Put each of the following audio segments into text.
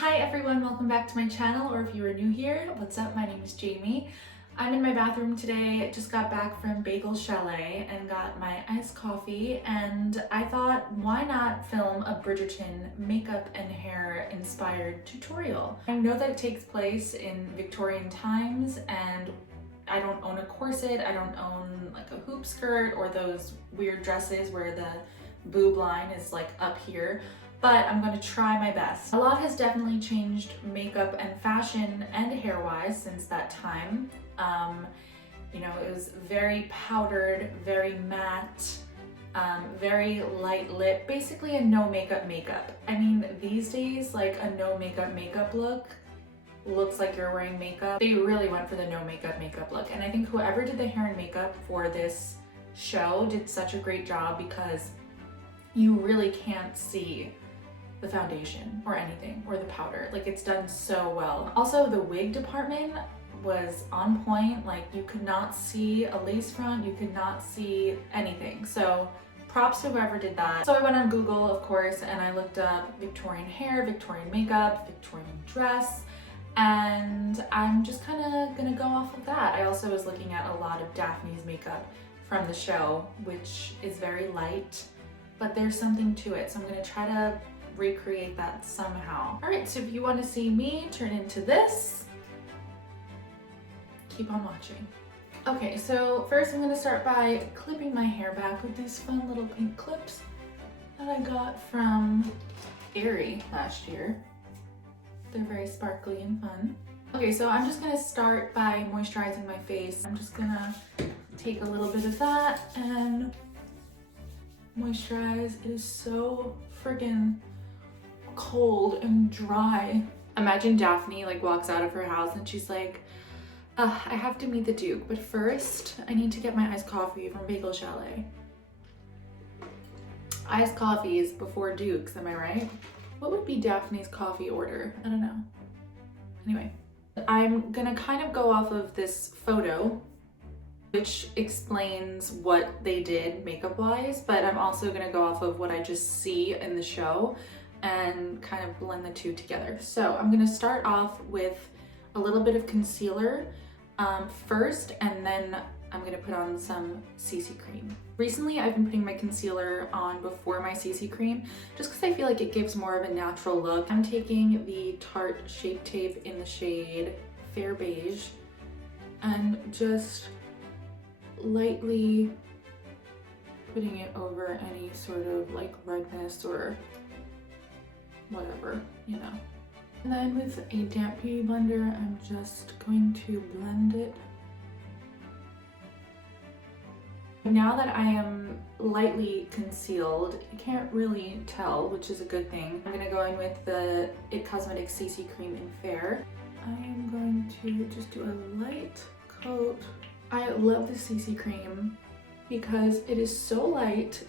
Hi everyone, welcome back to my channel, or if you are new here, what's up? My name is Jamie. I'm in my bathroom today, just got back from Bagel Chalet and got my iced coffee, and I thought, why not film a Bridgerton makeup and hair inspired tutorial? I know that it takes place in Victorian times, and I don't own a corset, I don't own like a hoop skirt or those weird dresses where the boob line is like up here, but I'm going to try my best. A lot has definitely changed makeup and fashion and hair-wise since that time. You know, it was very powdered, very matte, very light lip, basically a no makeup makeup. I mean, these days, like a no makeup look looks like you're wearing makeup. They really went for the no makeup look, and I think whoever did the hair and makeup for this show did such a great job because you really can't see the foundation or anything or the powder. Like, it's done so well. Also, the wig department was on point. Like, you could not see a lace front, you could not see anything. So props to whoever did that. So I went on Google, of course, and I looked up Victorian hair, Victorian makeup, Victorian dress, and I'm just kind of gonna go off of that. I also was looking at a lot of Daphne's makeup from the show, which is very light, but there's something to it. So I'm gonna try to recreate that somehow. All right, so if you want to see me turn into this, keep on watching. Okay, so first I'm going to start by clipping my hair back with these fun little pink clips that I got from Aerie last year. They're very sparkly and fun. Okay, so I'm just going to start by moisturizing my face. I'm just going to take a little bit of that and moisturize. It is so friggin' cold and dry. Imagine Daphne like walks out of her house and she's like, I have to meet the Duke, but first I need to get my iced coffee from Bagel Chalet. Iced coffees before Dukes, am I right? What would be Daphne's coffee order? I don't know. Anyway, I'm gonna kind of go off of this photo which explains what they did makeup wise, but I'm also gonna go off of what I just see in the show and kind of blend the two together. So I'm gonna start off with a little bit of concealer first, and then I'm gonna put on some CC cream. Recently, I've been putting my concealer on before my CC cream, just because I feel like it gives more of a natural look. I'm taking the Tarte Shape Tape in the shade Fair Beige and just lightly putting it over any sort of like redness or whatever, you know. And then with a damp beauty blender, I'm just going to blend it. Now that I am lightly concealed, you can't really tell, which is a good thing. I'm gonna go in with the IT Cosmetics CC Cream in Fair. I am going to just do a light coat. I love the CC cream because it is so light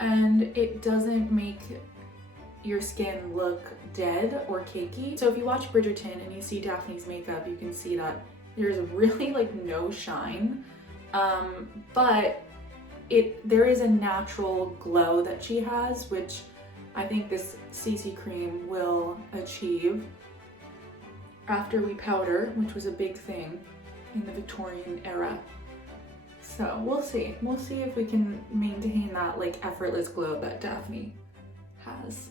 and it doesn't make your skin look dead or cakey. So if you watch Bridgerton and you see Daphne's makeup, you can see that there's really like no shine, but there is a natural glow that she has, which I think this CC cream will achieve after we powder, which was a big thing in the Victorian era. So we'll see if we can maintain that like effortless glow that Daphne has,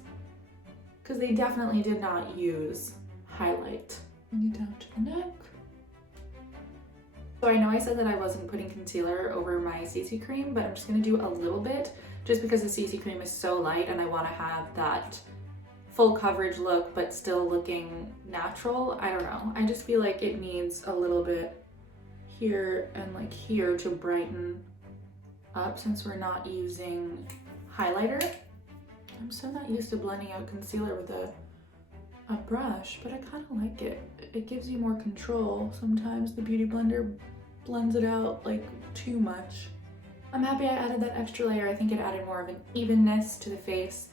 because they definitely did not use highlight. Bring it down to the neck. So I know I said that I wasn't putting concealer over my CC cream, but I'm just gonna do a little bit just because the CC cream is so light and I want to have that full coverage look but still looking natural. I don't know, I just feel like it needs a little bit here and like here to brighten up since we're not using highlighter. I'm so not used to blending out concealer with a brush, but I kind of like it. It gives you more control. Sometimes the beauty blender blends it out like too much. I'm happy I added that extra layer. I think it added more of an evenness to the face.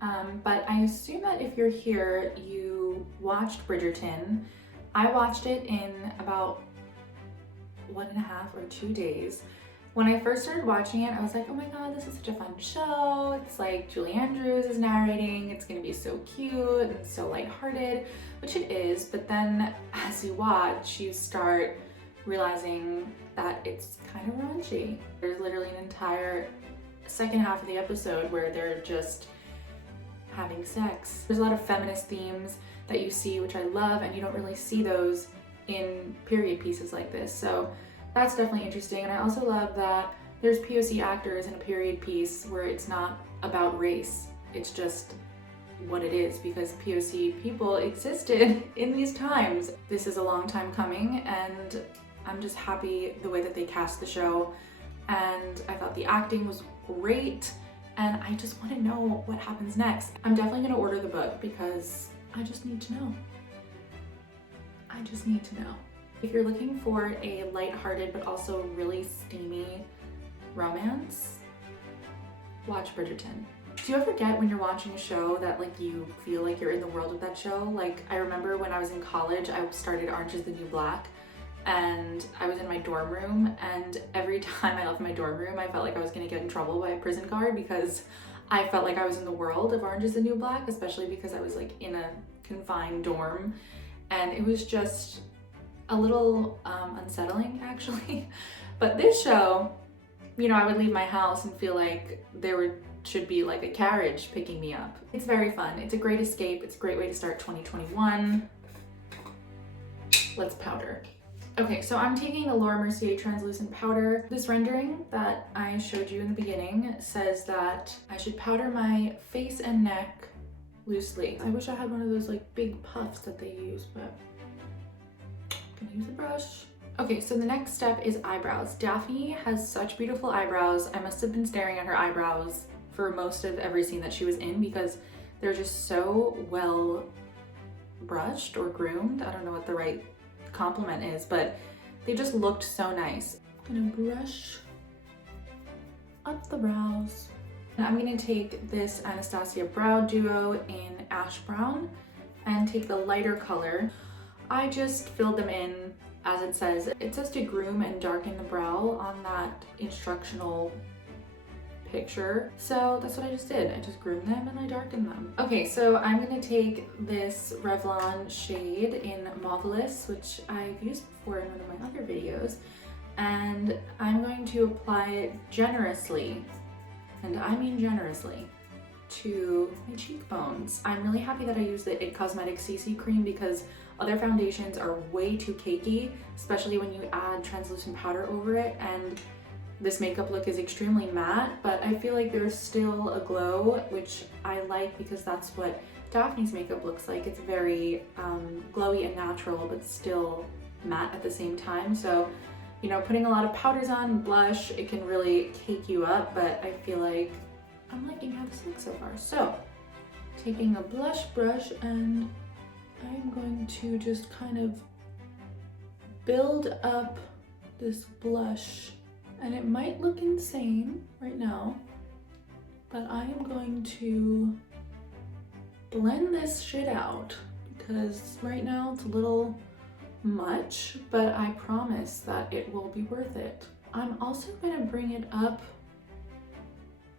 But I assume that if you're here, you watched Bridgerton. I watched it in about 1.5 or 2 days, When I first started watching it, I was like, oh my god, this is such a fun show. It's like Julie Andrews is narrating. It's gonna be so cute and so lighthearted, which it is. But then as you watch, you start realizing that it's kind of raunchy. There's literally an entire second half of the episode where they're just having sex. There's a lot of feminist themes that you see, which I love, and you don't really see those in period pieces like this. So that's definitely interesting. And I also love that there's POC actors in a period piece where it's not about race. It's just what it is, because POC people existed in these times. This is a long time coming, and I'm just happy the way that they cast the show. And I thought the acting was great, and I just want to know what happens next. I'm definitely going to order the book because I just need to know. I just need to know. If you're looking for a lighthearted but also really steamy romance, watch Bridgerton. Do you ever get when you're watching a show that like you feel like you're in the world of that show? Like I remember when I was in college, I started Orange is the New Black, and I was in my dorm room, and every time I left my dorm room, I felt like I was gonna get in trouble by a prison guard because I felt like I was in the world of Orange is the New Black, especially because I was like in a confined dorm, and it was just a little unsettling actually. But this show, you know, I would leave my house and feel like should be like a carriage picking me up. It's very fun. It's a great escape. It's a great way to start 2021. Let's powder. Okay, so I'm taking a Laura Mercier translucent powder. This rendering that I showed you in the beginning says that I should powder my face and neck loosely. I wish I had one of those like big puffs that they use, but I'm gonna use a brush. Okay, so the next step is eyebrows. Daphne has such beautiful eyebrows. I must have been staring at her eyebrows for most of every scene that she was in because they're just so well brushed or groomed. I don't know what the right compliment is, but they just looked so nice. I'm gonna brush up the brows. And I'm gonna take this Anastasia brow duo in ash brown and take the lighter color. I just filled them in as it says. It says to groom and darken the brow on that instructional picture. So that's what I just did. I just groomed them and I darkened them. Okay, so I'm gonna take this Revlon shade in Mauvelous, which I've used before in one of my other videos, and I'm going to apply it generously, and I mean generously, to my cheekbones. I'm really happy that I used the It Cosmetics CC cream because other foundations are way too cakey, especially when you add translucent powder over it, and this makeup look is extremely matte, but I feel like there's still a glow, which I like because that's what Daphne's makeup looks like. It's very glowy and natural, but still matte at the same time. So, you know, putting a lot of powders on, blush, it can really cake you up, but I feel like I'm liking how this looks so far. So, taking a blush brush, and I'm going to just kind of build up this blush. And it might look insane right now, but I am going to blend this shit out because right now it's a little much, but I promise that it will be worth it. I'm also gonna bring it up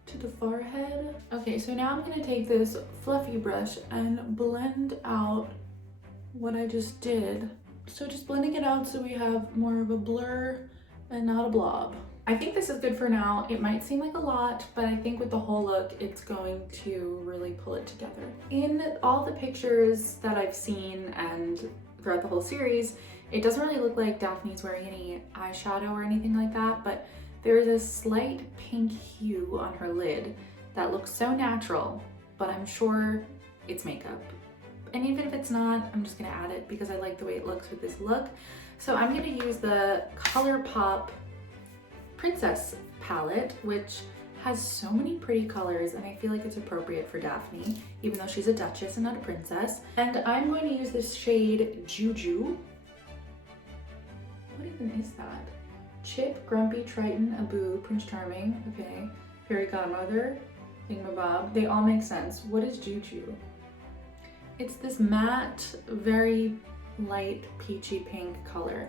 to the forehead. Okay, so now I'm gonna take this fluffy brush and blend out what I just did. So just blending it out so we have more of a blur and not a blob. I think this is good for now. It might seem like a lot, but I think with the whole look, it's going to really pull it together. In all the pictures that I've seen and throughout the whole series, it doesn't really look like Daphne's wearing any eyeshadow or anything like that, but there is a slight pink hue on her lid that looks so natural, but I'm sure it's makeup. And even if it's not, I'm just gonna add it because I like the way it looks with this look. So I'm gonna use the ColourPop Princess palette, which has so many pretty colors, and I feel like it's appropriate for Daphne, even though she's a duchess and not a princess. And I'm going to use this shade Juju. What even is that? Chip, Grumpy, Triton, Abu, Prince Charming, okay, Fairy Godmother, Thingamabob. They all make sense. What is Juju? It's this matte, very light peachy pink color.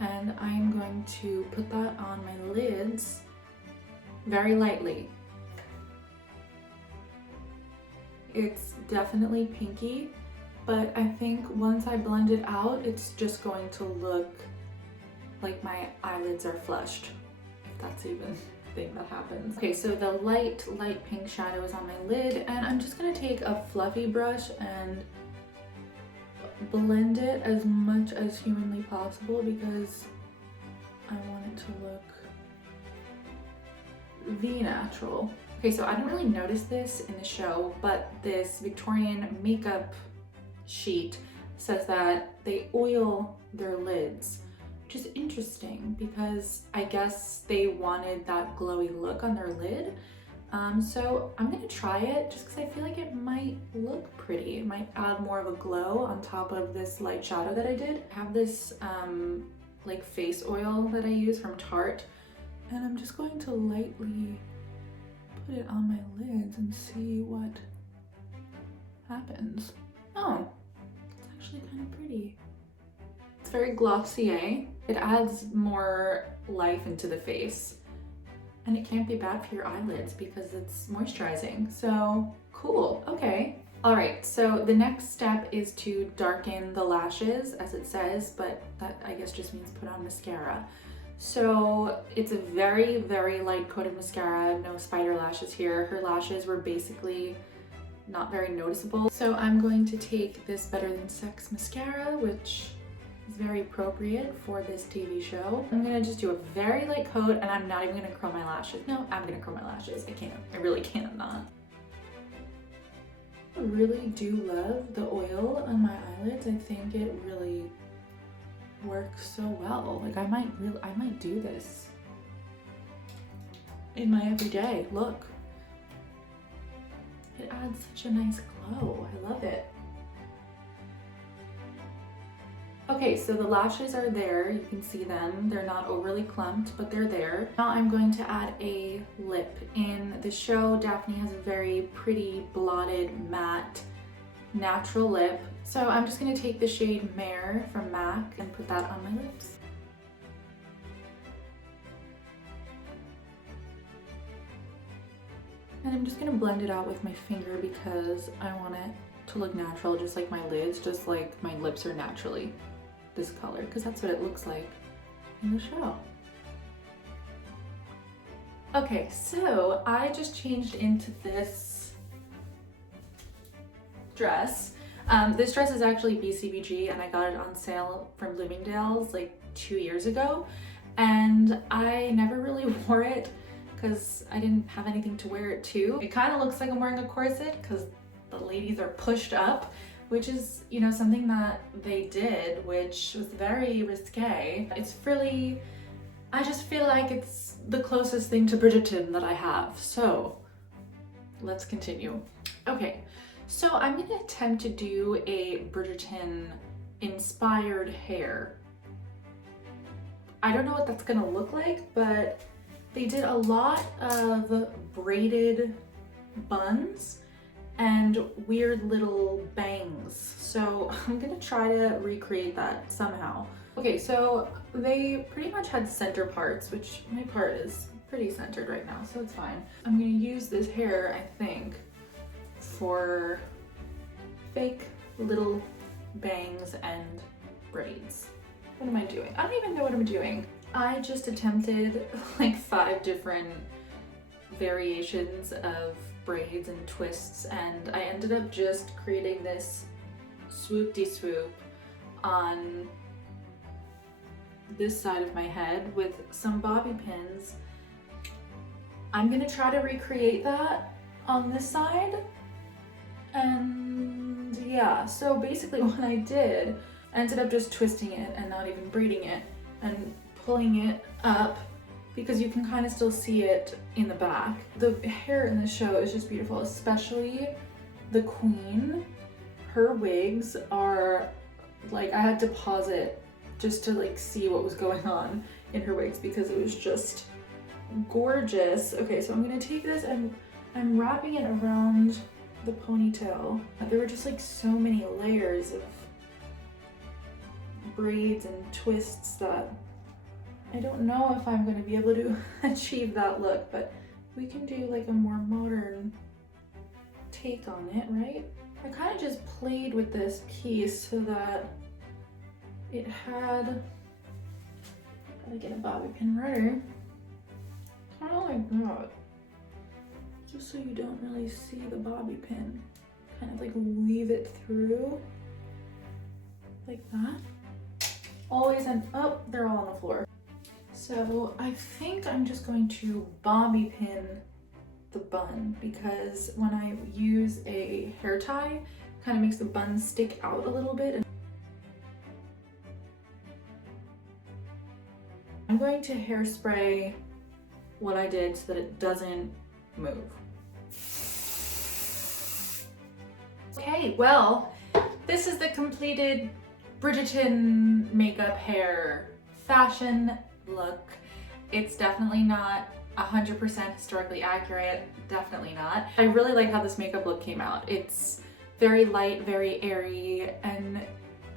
and I'm going to put that on my lids very lightly. It's definitely pinky, but I think once I blend it out, it's just going to look like my eyelids are flushed, if that's even a thing that happens. Okay, so the light pink shadow is on my lid, and I'm just gonna take a fluffy brush and blend it as much as humanly possible because I want it to look V-natural. Okay, so I didn't really notice this in the show, but this Victorian makeup sheet says that they oil their lids, which is interesting because I guess they wanted that glowy look on their lid. So I'm gonna try it just because I feel like it might look pretty. It might add more of a glow on top of this light shadow that I did. I have this like face oil that I use from Tarte, and I'm just going to lightly put it on my lids and see what happens. Oh, it's actually kind of pretty. It's very glossier. It adds more life into the face. And it can't be bad for your eyelids because it's moisturizing. So cool, okay. All right, so the next step is to darken the lashes as it says, but that I guess just means put on mascara. So it's a very, very light coat of mascara, no spider lashes here. Her lashes were basically not very noticeable. So I'm going to take this Better Than Sex mascara, which is very appropriate for this TV show. I'm gonna just do a very light coat, and I'm not even gonna curl my lashes. No, I'm gonna curl my lashes. I can't, I really can't not. I really do love the oil on my eyelids. I think it really works so well. Like I might do this in my everyday look. It adds such a nice glow. I love it. Okay, so the lashes are there. You can see them. They're not overly clumped, but they're there. Now I'm going to add a lip. In the show, Daphne has a very pretty blotted matte natural lip. So I'm just gonna take the shade Mehr from MAC and put that on my lips. And I'm just gonna blend it out with my finger because I want it to look natural, just like my lids, just like my lips are naturally this color, because that's what it looks like in the show. Okay, so I just changed into this dress. This dress is actually BCBG, and I got it on sale from Bloomingdale's like 2 years ago, and I never really wore it because I didn't have anything to wear it to. It kind of looks like I'm wearing a corset because the ladies are pushed up, which is, you know, something that they did, which was very risque. It's frilly. I just feel like it's the closest thing to Bridgerton that I have. So let's continue. Okay, so I'm gonna attempt to do a Bridgerton inspired hair. I don't know what that's gonna look like, but they did a lot of braided buns and weird little bangs. So I'm gonna try to recreate that somehow. Okay, so they pretty much had center parts, which my part is pretty centered right now, so it's fine. I'm gonna use this hair, I think, for fake little bangs and braids. What am I doing? I don't even know what I'm doing. I just attempted like 5 different variations of braids and twists, and I ended up just creating this swoop-de-swoop on this side of my head with some bobby pins. I'm gonna try to recreate that on this side, and yeah, so basically what I did, I ended up just twisting it and not even braiding it and pulling it up because you can kind of still see it in the back. The hair in the show is just beautiful, especially the queen. Her wigs are like, I had to pause it just to like see what was going on in her wigs because it was just gorgeous. Okay, so I'm gonna take this and I'm wrapping it around the ponytail. There were just like so many layers of braids and twists that I don't know if I'm going to be able to achieve that look, but we can do like a more modern take on it, right? I kind of just played with this piece so that it had, gotta get a bobby pin right, kind of like that, just so you don't really see the bobby pin. Kind of like weave it through like that. Always, and oh, they're all on the floor. So I think I'm just going to bobby pin the bun, because when I use a hair tie, it kind of makes the bun stick out a little bit. I'm going to hairspray what I did so that it doesn't move. Okay, well, this is the completed Bridgerton makeup hair fashion look. It's definitely not 100% historically accurate, definitely not. I really like how this makeup look came out. It's very light, very airy, and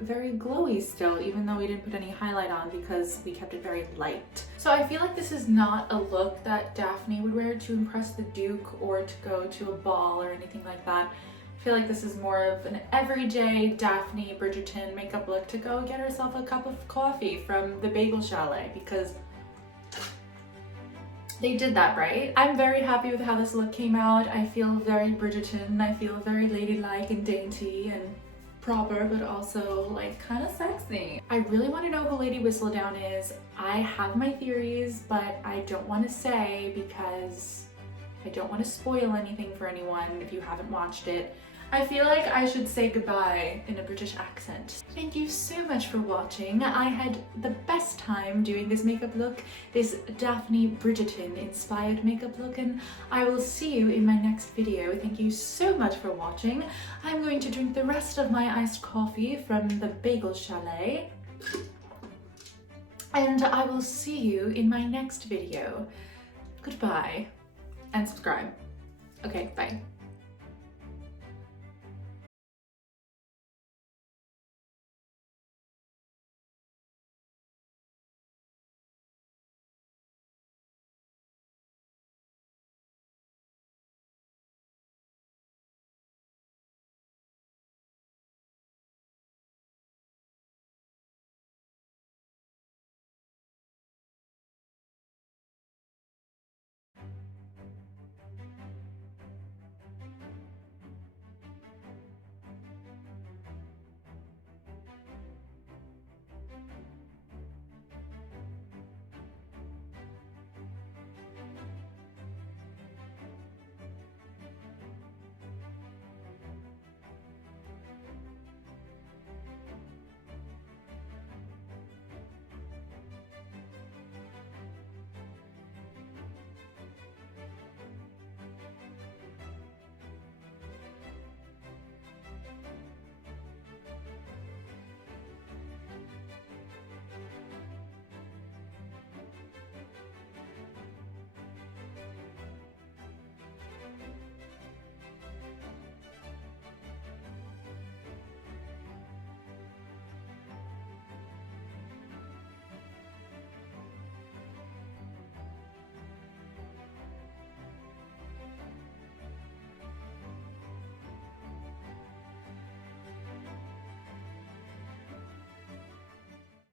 very glowy still, even though we didn't put any highlight on because we kept it very light. So I feel like this is not a look that Daphne would wear to impress the Duke or to go to a ball or anything like that. I feel like this is more of an everyday Daphne Bridgerton makeup look to go get herself a cup of coffee from the Bagel Chalet, because they did that right. I'm very happy with how this look came out. I feel very Bridgerton. I feel very ladylike and dainty and proper, but also like kind of sexy. I really want to know who Lady Whistledown is. I have my theories, but I don't want to say because I don't want to spoil anything for anyone if you haven't watched it. I feel like I should say goodbye in a British accent. Thank you so much for watching. I had the best time doing this makeup look, this Daphne Bridgerton inspired makeup look, and I will see you in my next video. Thank you so much for watching. I'm going to drink the rest of my iced coffee from the Bagel Chalet, and I will see you in my next video. Goodbye, and subscribe. Okay, bye.